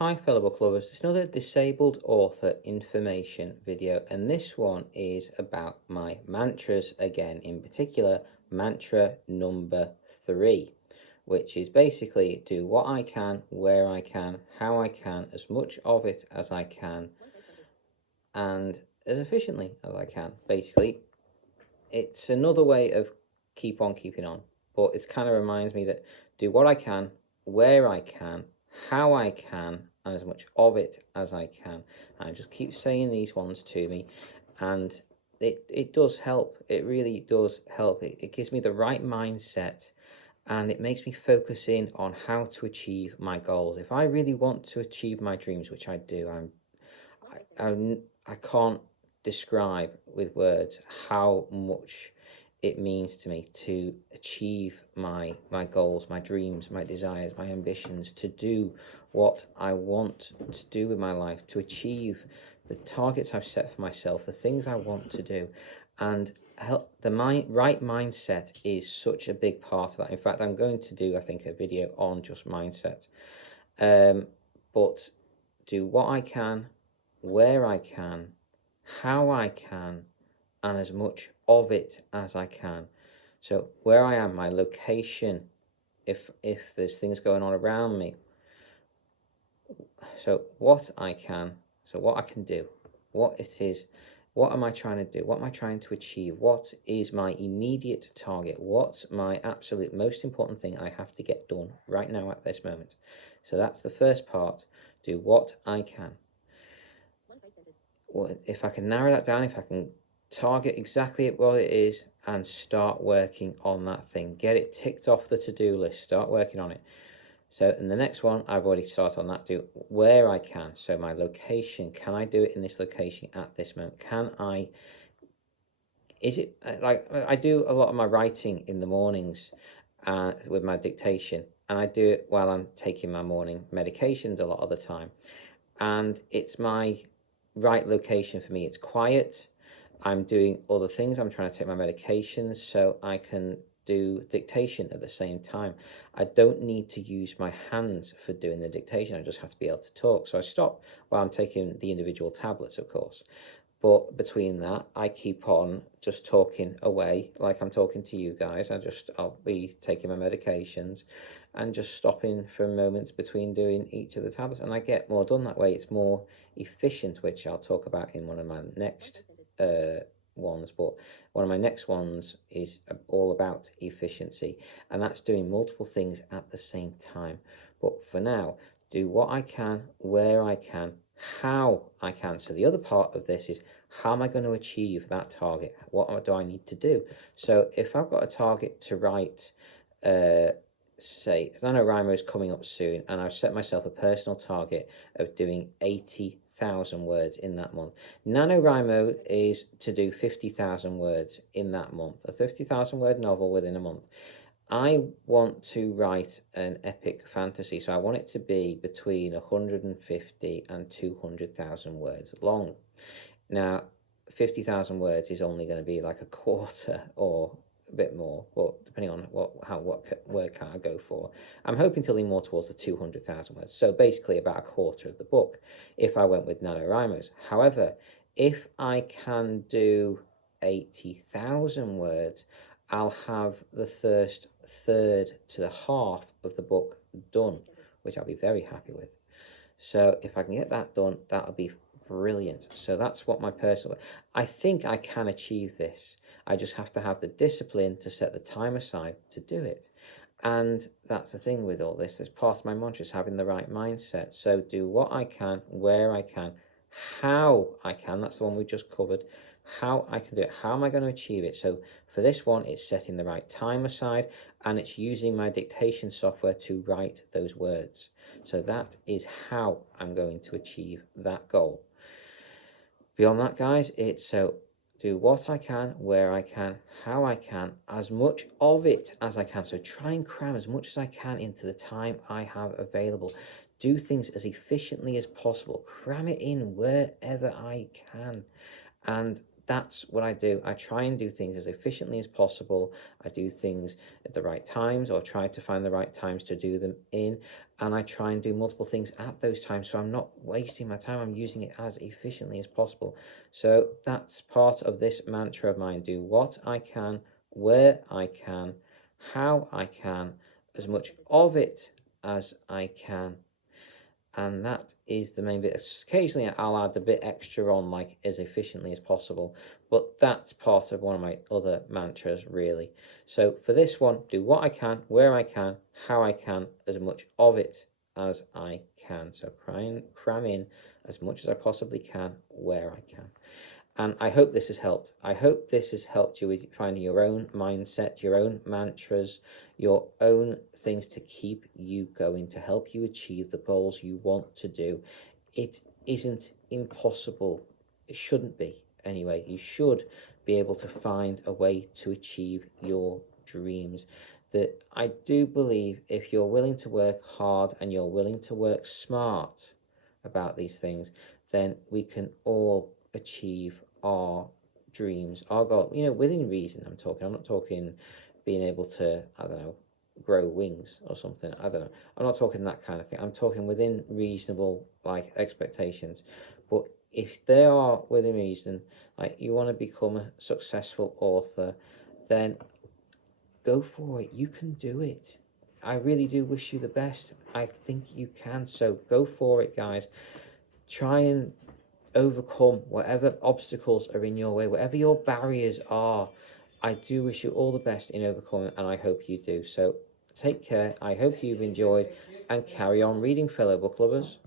Hi fellow book lovers, it's another disabled author information video, and this one is about my mantras again, in particular mantra number 3, which is basically do what I can, where I can, how I can, as much of it as I can, and as efficiently as I can. Basically, it's another way of keep on keeping on, but it kind of reminds me that do what I can, where I can, how I can, and as much of it as I can. And I just keep saying these ones to me, and it does help. It really does help. It gives me the right mindset, and it makes me focus in on how to achieve my goals. If I really want to achieve my dreams, which I do, I can't describe with words how much it means to me to achieve my goals, my dreams, my desires, my ambitions, to do what I want to do with my life, to achieve the targets I've set for myself, the things I want to do. And right mindset is such a big part of that. In fact, I'm going to do, I think, a video on just mindset. But do what I can, where I can, how I can, and as much of it as I can. So where I am, my location, if there's things going on around me. So what I can, so what I can do, what it is, what am I trying to do? What am I trying to achieve? What is my immediate target? What's my absolute most important thing I have to get done right now at this moment? So that's the first part. Do what I can. If I can narrow that down, if I can target exactly what it is and start working on that thing, get it ticked off the to-do list, start working on it. So in the next one, I've already started on that, do where I can. So my location, can I do it in this location at this moment? Is it like I do a lot of my writing in the mornings with my dictation, and I do it while I'm taking my morning medications a lot of the time. And it's my right location for me. It's quiet. I'm doing other things. I'm trying to take my medications so I can do dictation at the same time. I don't need to use my hands for doing the dictation. I just have to be able to talk. So I stop while I'm taking the individual tablets, of course. But between that, I keep on just talking away like I'm talking to you guys. I'll be taking my medications and just stopping for moments between doing each of the tablets. And I get more done that way. It's more efficient, which I'll talk about in one of my next ones. But one of my next ones is all about efficiency. And that's doing multiple things at the same time. But for now, do what I can, where I can, how I can. So the other part of this is how am I going to achieve that target? What do I need to do? So if I've got a target to write, say, NaNoWriMo is coming up soon, and I've set myself a personal target of doing 80,000 words in that month. NaNoWriMo is to do 50,000 words in that month, a 50,000 word novel within a month. I want to write an epic fantasy, so I want it to be between 150 and 200,000 words long. Now, 50,000 words is only going to be like a quarter or a bit more, but depending on what word count I go for. I'm hoping to lean more towards the 200,000 words, so basically about a quarter of the book if I went with NaNoWriMos. However, if I can do 80,000 words, I'll have the first third to the half of the book done, which I'll be very happy with. So if I can get that done, that'll be brilliant. So that's what my personal, I think I can achieve this. I just have to have the discipline to set the time aside to do it. And that's the thing with all this. That's part of my mantra, is having the right mindset. So do what I can, where I can, how I can. That's the one we just covered. How I can do it. How am I going to achieve it? So for this one, it's setting the right time aside, and it's using my dictation software to write those words. So that is how I'm going to achieve that goal. Beyond that, guys, it's so do what I can, where I can, how I can, as much of it as I can. So try and cram as much as I can into the time I have available. Do things as efficiently as possible. Cram it in wherever I can. And that's what I do. I try and do things as efficiently as possible. I do things at the right times, or try to find the right times to do them in. And I try and do multiple things at those times. So I'm not wasting my time. I'm using it as efficiently as possible. So that's part of this mantra of mine. Do what I can, where I can, how I can, as much of it as I can. And that is the main bit. Occasionally I'll add a bit extra on, like as efficiently as possible, but that's part of one of my other mantras, really. So for this one, do what I can, where I can, how I can, as much of it as I can. So cram in as much as I possibly can, where I can. And I hope this has helped. I hope this has helped you with finding your own mindset, your own mantras, your own things to keep you going, to help you achieve the goals you want to do. It isn't impossible. It shouldn't be, anyway. You should be able to find a way to achieve your dreams. That I do believe if you're willing to work hard and you're willing to work smart about these things, then we can all achieve our dreams, our goal, within reason. I'm not talking being able to, I don't know, grow wings or something. I don't know. I'm not talking that kind of thing. I'm talking within reasonable, like, expectations. But if they are within reason, like you want to become a successful author, then go for it. You can do it. I really do wish you the best. I think you can. So go for it, guys. Try and overcome whatever obstacles are in your way, whatever your barriers are. I do wish you all the best in overcoming, and I hope you do. So take care. I hope you've enjoyed, and carry on reading, fellow book lovers.